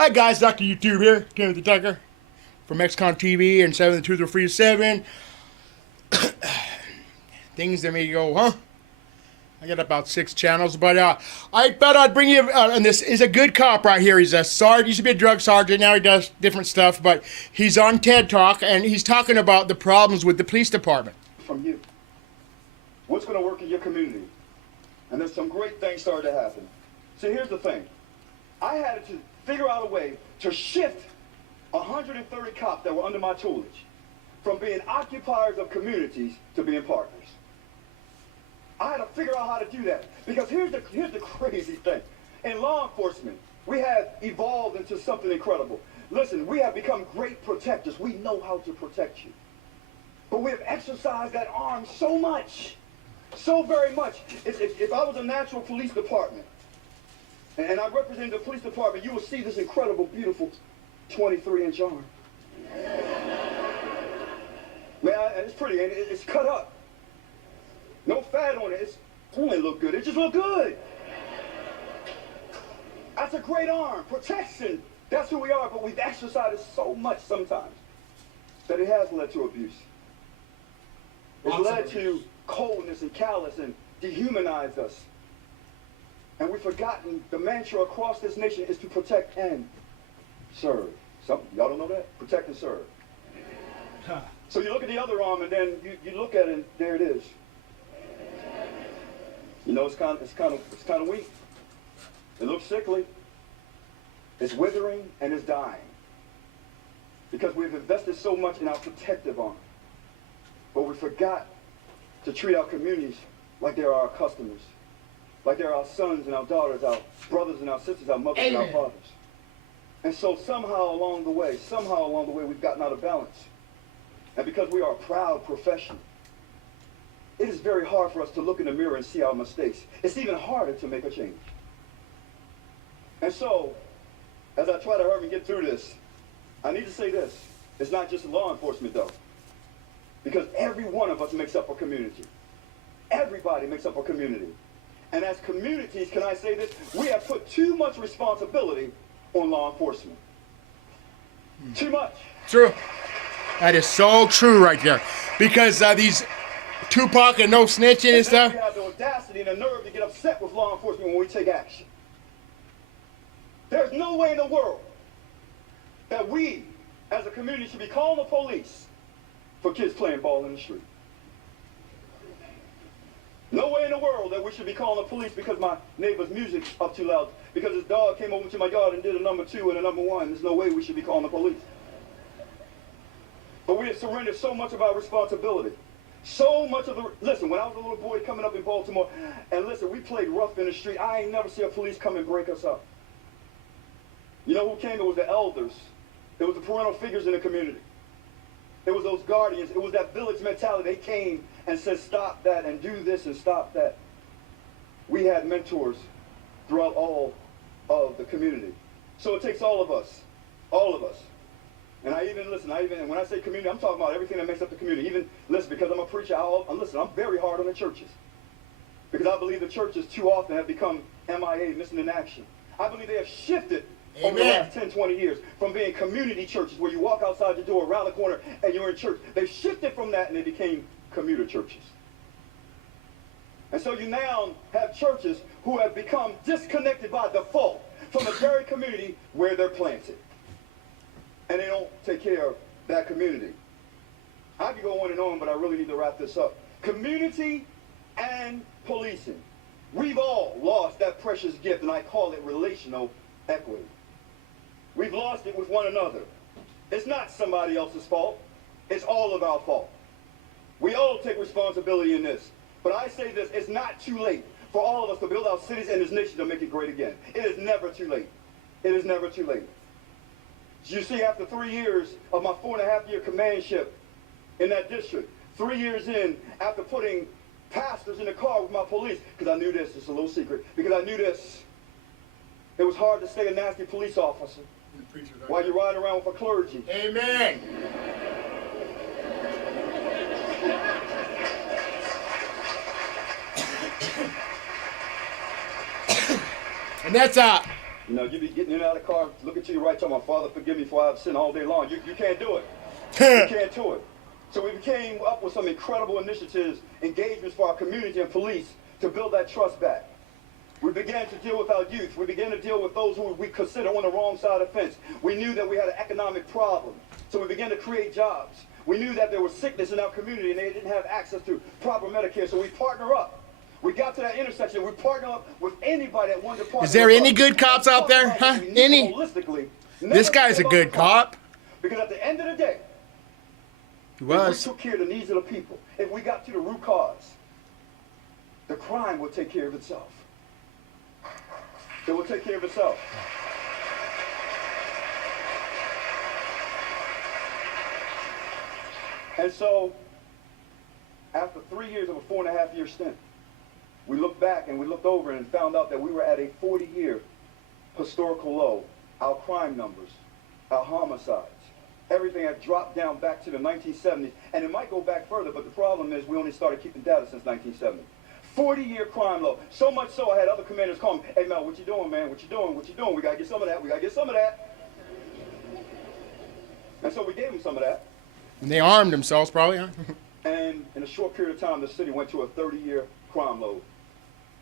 Hi guys, Dr. YouTube here, Timothy Tucker from XCon TV and 72337. Things that may go, huh? I got about 6 channels, but I thought I'd bring you, and this is a good cop right here. He's a sergeant, used to be a drug sergeant, now he does different stuff, but he's on TED Talk, and he's talking about the problems with the police department. From you. What's going to work in your community? And there's some great things starting to happen. So here's the thing. I had to figure out a way to shift 130 cops that were under my tutelage from being occupiers of communities to being partners. I had to figure out how to do that, because here's the crazy thing. In law enforcement, we have evolved into something incredible. Listen, we have become great protectors. We know how to protect you. But we have exercised that arm so much, so very much. If I was a natural police department, and I represented the police department, you will see this incredible, beautiful 23-inch arm. Man, it's pretty, and it's cut up. No fat on it. It only look good. It just look good. That's a great arm. Protection. That's who we are, but we've exercised it so much sometimes that it has led to abuse. It's led to coldness and callous and dehumanized us. And we've forgotten the mantra across this nation is to protect and serve. Y'all don't know that? Protect and serve. So you look at the other arm, and then you look at it, and there it is. You know, it's kind of weak. It looks sickly. It's withering and it's dying. Because we've invested so much in our protective arm. But we forgot to treat our communities like they're our customers. Like they're our sons and our daughters, our brothers and our sisters, our mothers and our fathers. And so somehow along the way, we've gotten out of balance. And because we are a proud profession, it is very hard for us to look in the mirror and see our mistakes. It's even harder to make a change. And so, as I try to hurry and get through this, I need to say this. It's not just law enforcement, though. Because every one of us makes up a community. Everybody makes up a community. And as communities, can I say this? We have put too much responsibility on law enforcement. Too much. True. That is so true right there. Because these Tupac and no snitching and stuff. We have the audacity and the nerve to get upset with law enforcement when we take action. There's no way in the world that we, as a community, should be calling the police for kids playing ball in the street. No way in the world that we should be calling the police because my neighbor's music's up too loud, because his dog came over to my yard and did a number 2 and a number 1. There's no way we should be calling the police. But we have surrendered so much of our responsibility. So much of the, listen, when I was a little boy coming up in Baltimore, and listen, we played rough in the street. I ain't never see a police come and break us up. You know who came? It was the elders. It was the parental figures in the community. It was those guardians. It was that village mentality. They came and said, stop that and do this and stop that. We had mentors throughout all of the community. So it takes all of us. All of us. And when I say community, I'm talking about everything that makes up the community. Even, listen, because I'm a preacher, I'm very hard on the churches. Because I believe the churches too often have become MIA, missing in action. I believe they have shifted over the last 10, 20 years from being community churches where you walk outside the door, around the corner, and you're in church. They've shifted from that and they became commuter churches. And so you now have churches who have become disconnected by default from the very community where they're planted. And they don't take care of that community. I could go on and on, but I really need to wrap this up. Community and policing. We've all lost that precious gift, and I call it relational equity. We've lost it with one another. It's not somebody else's fault. It's all of our fault. We all take responsibility in this. But I say this, it's not too late for all of us to build our cities and this nation to make it great again. It is never too late. It is never too late. You see, after 3 years of my 4.5-year commandship in that district, 3 years in, after putting pastors in the car with my police, because I knew this, it's a little secret, because I knew this, it was hard to stay a nasty police officer while you're riding around with a clergy. Amen. And that's You know, you be getting in and out of the car, looking to your right, talking about, Father, forgive me for I've sinned all day long. You can't do it. You can't do it. So we came up with some incredible initiatives, engagements for our community and police to build that trust back. We began to deal with our youth. We began to deal with those who we consider on the wrong side of the fence. We knew that we had an economic problem, so we began to create jobs. We knew that there was sickness in our community and they didn't have access to proper Medicare, so we partner up. We got to that intersection. We partner up with anybody that wanted to partner. Is there any good cops out there? Huh? Any? This guy's a good cop. Because at the end of the day, He was. if we took care of the needs of the people, if we got to the root cause, the crime will take care of itself. It will take care of itself. And so, after 3 years of a 4.5-year stint, we looked back and we looked over and found out that we were at a 40-year historical low. Our crime numbers, our homicides, everything had dropped down back to the 1970s. And it might go back further, but the problem is we only started keeping data since 1970. 40-year crime low. So much so I had other commanders call me, hey, Mel, what you doing, man? What you doing? What you doing? We got to get some of that. We got to get some of that. And so we gave them some of that. And they armed themselves, probably, huh? And in a short period of time, the city went to a 30-year crime low.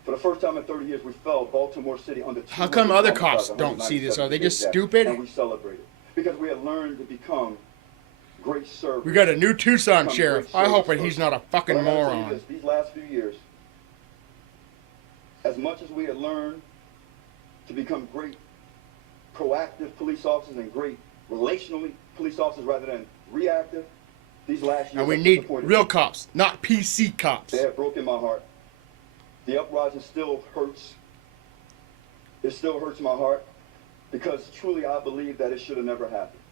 For the first time in 30 years, we fell Baltimore City under 200. How come other cops don't see this? Are they just stupid? And we celebrated because we had learned to become great servants. We got a new Tucson sheriff. I hope he's not a fucking moron. These last few years, as much as we had learned to become great proactive police officers and great relationally police officers rather than reactive, these last years. And we need real cops, not PC cops. They have broken my heart. The uprising still hurts. It still hurts my heart because truly I believe that it should have never happened.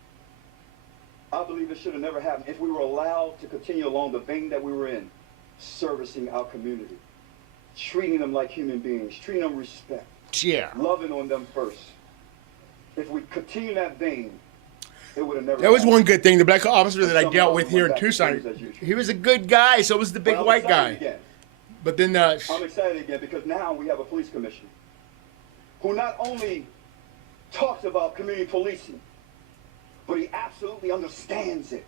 I believe it should have never happened if we were allowed to continue along the vein that we were in, servicing our community, treating them like human beings, treating them with respect, loving on them first. If we continue that vein, it would have never That was happened. one good thing. The black officer that I dealt with here in Tucson, he was a good guy, so was the big white guy. Again. But then I'm excited again because now we have a police commissioner who not only talks about community policing, but he absolutely understands it.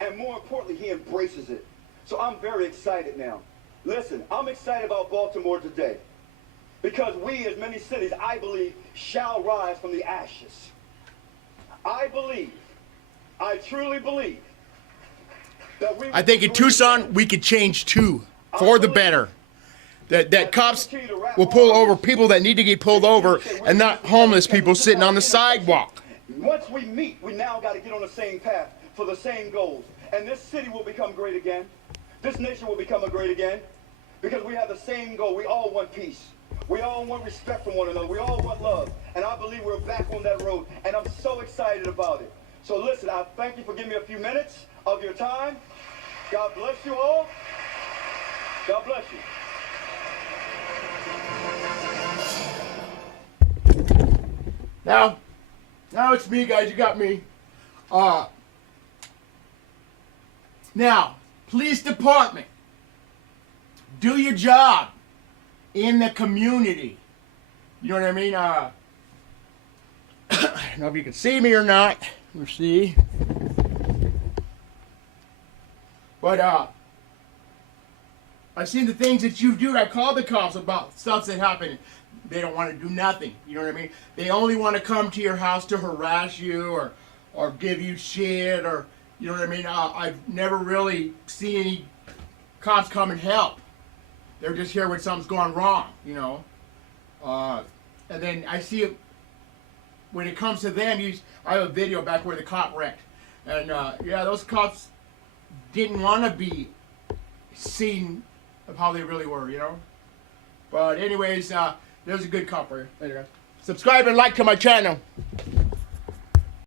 And more importantly, he embraces it. So I'm very excited now. Listen, I'm excited about Baltimore today because we, as many cities, I believe, shall rise from the ashes. I believe, I truly believe, that we... I think in Tucson, we could change too, for the better. That cops will pull over people that need to get pulled over and not homeless people sitting on the sidewalk. Once we meet, we now got to get on the same path for the same goals. And this city will become great again. This nation will become great again because we have the same goal. We all want peace. We all want respect from one another. We all want love. And I believe we're back on that road. And I'm so excited about it. So listen, I thank you for giving me a few minutes of your time. God bless you all. God bless you. Now it's me, guys. You got me. Now, police department, do your job in the community. You know what I mean? I don't know if you can see me or not. We'll see. But I've seen the things that you do. I called the cops about stuff that happened. They don't want to do nothing. You know what I mean? They only want to come to your house to harass you or give you shit or, you know what I mean? I've never really seen any cops come and help. They're just here when something's going wrong, you know? And then I see it, when it comes to them, I have a video back where the cop wrecked. And yeah, those cops didn't want to be seen of how they really were, you know? But anyways, there's a good cop for you. Later, guys. Subscribe and like to my channel.